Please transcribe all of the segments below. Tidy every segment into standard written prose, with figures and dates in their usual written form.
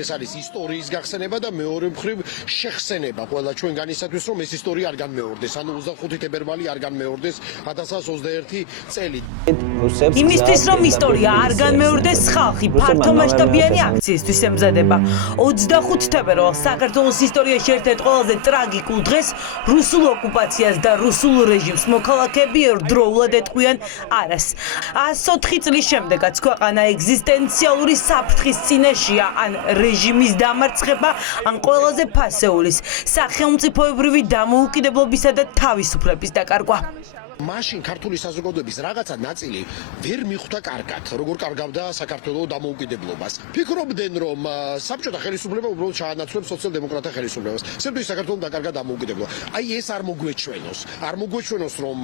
ეს არის ისტორიის გახსენება და მეორე მხრივ შეხსენება ყველა ჩვენგანისათვის, რომ ეს ისტორია არ განმეორდეს, ანუ 25 თებერვალი არ განმეორდეს 1921 წელი. იმისთვის რომ ისტორია არ განმეორდეს, ხალხი ფართომასშტაბიანი აქციისთვის ემზადება. 25 თებერვალს საქართველოს ისტორიაში ერთ-ერთ ყველაზე ტრაგიკულ დღეს რუსულ ოკუპაციას და რუსულ რეჟიმს მოქალაქეები ერთდროულად ეტყვიან არას. 104 წლის შემდეგაც ქვეყანა ეგზისტენციალური საფრთხის წინაშეა, ან რეჟიმის დამარცხება, ან ყველაზე ფასეულის სახელმწიფოებრივი დამოუკიდებლობისა და თავისუფლების დაკარგვა. მაშინ ქართული საზოგადოების რაღაცა ნაწილი ვერ მიხვდა კარგად, როგორ კარგავდა საქართველოს დამოუკიდებლობას. ფიქრობდნენ, რომ საბჭოთა ხელისუფლება უბრალოდ ჩაანაცვლებს სოციალ-დემოკრატთა ხელისუფლებას. სერდუის საქართველოს დაკარგა დამოუკიდებლობა. აი ეს არ მოგვეჩვენოს, რომ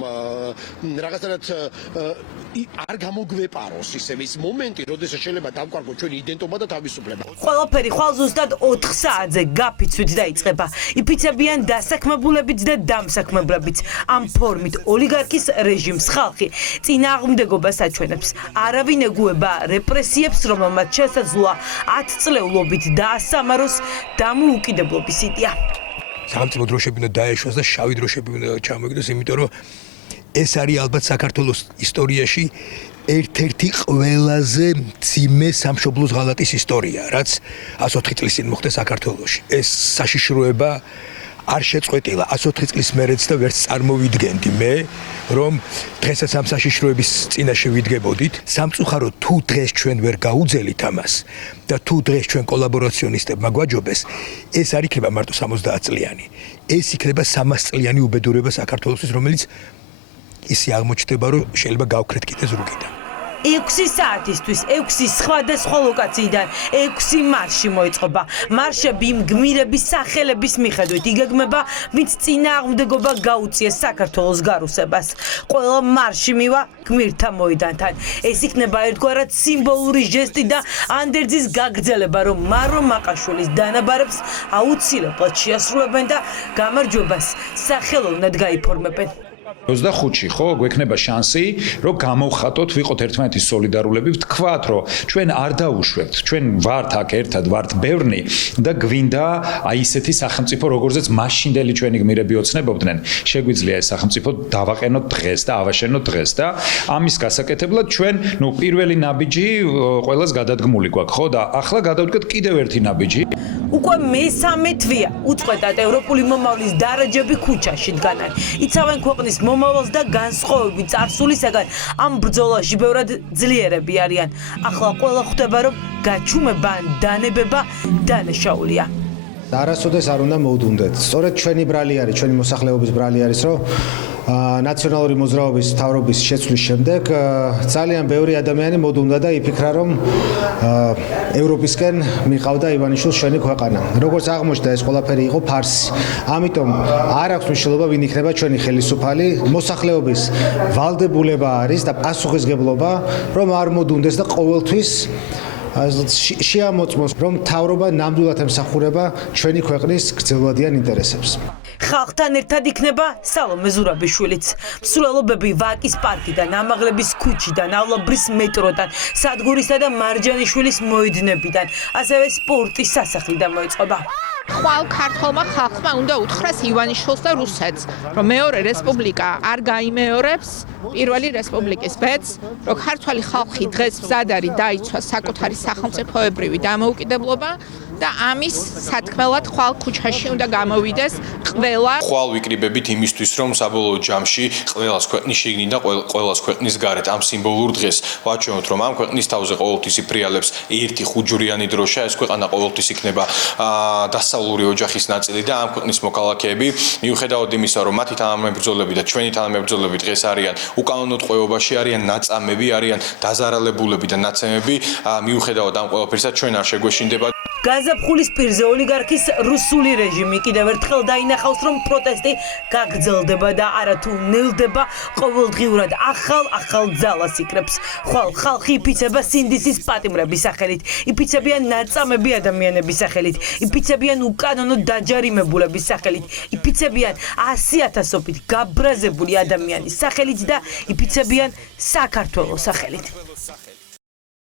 რაღაცნაირად არ გამოგვეპაროს ისევ ის მომენტი, როდესაც შეიძლება დავკარგოთ ჩვენი იდენტობა და თავისუფლება. ყველაფერი ხვალ ზუსტად 4 საათზე გაფიცვით დაიწყება. იფიცებიან დასაქმებულებიც და დამსაქმებლებიც. ამ ფორმით ოლიგარქის რეჟიმს ხალხი წინააღმდეგობას აჩვენებს. არავინ ეგუება რეპრესიებს, რომელმაც შესაძლოა 10 წლეულობით დაასამაროს დამოუკიდებლობის იდეა. სახელმწიფო დროშები უნდა დაეშვას და შავი დროშები უნდა ჩამოიგდოს, იმიტომ რომ ეს არის ალბათ საქართველოს ისტორიაში ერთ-ერთი ყველაზე მძიმე სამშობლოს ღალატის ისტორია, რაც 104 წლის წინ მოხდა საქართველოში. ეს საშიშროება არ შეწყვეტილა 104 წლის მერეც და ვერც წარმოვიდგენდი მე, რომ დღესაც ამ საშიშროების წინაშე ვიდგებოდით. სამწუხაროდ თუ დღეს ჩვენ ვერ გაუძელით ამას და თუ დღეს ჩვენ კოლაბორაციონისტებმა გვაჯობეს, ეს არ იქნება მარტო 70 წლიანი. ეს იქნება 300 წლიანი უბედურება საქართველოსთვის, რომელიც ისე აღმოჩნდება, რომ შეიძლება გავქრეთ კიდე ზრუგიდან. 6 საათისთვის 6 სხვადასხვა ლოკაციიდან 6 მარში მოიწყობა. მარშები იმ გმირების სახელების მიხედვით იგეგმება, ვინც წინააღმდეგობა გაუწიეს საქართველოს გარუსებას. ყველა მარში მივა გმირთა მოედანთან. ეს იქნება ერთგვარად სიმბოლური ჟესტი და ანდერძის გაგრძელება, რომ მარო მაყაშვილის დანაბარებს აუცილებლად შეასრულებენ და გამარჯვებას სახელოვნად გაიფორმებენ. 25-ში ხო გვექნება შანსი, რომ გამოვხატოთ, ვიყოთ ერთმანეთის სოლიდარულები, ვთქვათ, რომ ჩვენ არ დაუშვებთ, ჩვენ ვართ აქ ერთად, ვართ ბევრნი და გვინდა აი ესეთი სახელმწიფო, როგორზეც მაშინდელი ჩვენი გმირები ოცნებობდნენ. შეგვიძლია ეს სახელმწიფო დავაყენოთ დღეს და ავაშენოთ დღეს და ამის გასაკეთებლად ჩვენ, პირველი ნაბიჯი ყველას გადადგმული გვაქვს, ხო და ახლა გადავდგეთ კიდევ ერთი ნაბიჯი. უკვე მესამე თვეა უწყვეტად ევროპული მომავლის დარაჯები ქუჩაში დგანან. იცავენ ქვეყნის მომავალს და განსხვავებით წარსულისაგან ამ ბრძოლაში ბევრად ძლიერები არიან. ახლა ყველა ხვდება, რომ გაჩუმება ან დანებება დანაშაულია. არასოდეს არ უნდა მოვდუნდეთ. სწორედ ჩვენი ბრალი არის, ჩვენი მოსახლეობის ბრალი არის, რომ ნაციონალური მოძრაობის მთავრობის შეცვლის შემდეგ ძალიან ბევრი ადამიანი მოდუნდა და იფიქრა, რომ ევროპისკენ მიყავდა ივანიშვილს ჩვენი ქვეყანა. როგორც აღმოჩნდა, ეს ყველაფერი იყო ფარსი. ამიტომ არ აქვს მნიშვნელობა, ვინ იქნება ჩვენი ხელისუფალი. მოსახლეობის ვალდებულება არის და პასუხისგებლობა, რომ არ მოდუნდეს და ყოველთვის შეამოწმოს, რომ მთავრობა ნამდვილად ემსახურება ჩვენი ქვეყნის გრძელვადიან ინტერესებს. ხალხთან ერთად იქნება სალომე ზურაბიშვილიც. მსვლელობები ვაკის პარკიდან, ამაღლების ქუჩიდან, ავლაბრის მეტროდან, სადგურისა და მარჯანიშვილის მოედნებიდან, ასევე სპორტის სასახლიდან მოიწყება. ხვალ ქართველმა ხალხმა უნდა უთხრას ივანიშვილს და რუსეთს, რომ მეორე რესპუბლიკა არ გაიმეორებს პირველი რესპუბლიკის ბედს, რომ ქართველი ხალხი დღეს მზად არის დაიცვას საკუთარი სახელმწიფოებრივი დამოუკიდებლობა და ამის სათქმელად ხვალ ქუჩაში უნდა გამოვიდეს ყველა. ხვალ ვიკრიბებით იმისთვის, რომ საბოლოო ჯამში ყველას ქვეყნის შიგნით და ყველას ქვეყნის გარეთ ამ სიმბოლურ დღეს ვაჩვენოთ, რომ ამ ქვეყნის თავზე ყოველთვის იფრიალებს ერთი ხუჯურიანი დროშა, ეს ქვეყანა ყოველთვის იქნება დასავლური ოჯახის ნაწილი და ამ ქვეყნის მოქალაქეები, მიუხედავად იმისა, რომ მათი თანამებრძოლები და ჩვენი თანამებრძოლები დღეს არიან უკანონო ტყვეობაში, არიან ნაწამები, არიან დაზარალებულები და ნაცემები, მიუხედავად ამ ყველაფერისა ჩვენ არ შეგვეშინდება. გაზაფხულის პირზე ოლიგარქის რუსული რეჟიმი კიდევ ერთხელ დაინახავს, რომ პროტესტი გაგრძელდება და არათუ ნელდება, ყოველდღიურად ახალ ძალას იკრებს. ხვალ ხალხი იფიცება სინდისის პატიმრების სახელით, იფიცებიან ნაწამები ადამიანების სახელით, იფიცებიან უკანონო დაჯარიმებულების სახელით, იფიცებიან 100,000-ობით გაბრაზებული ადამიანის სახელით და იფიცებიან საქართველოს სახელით.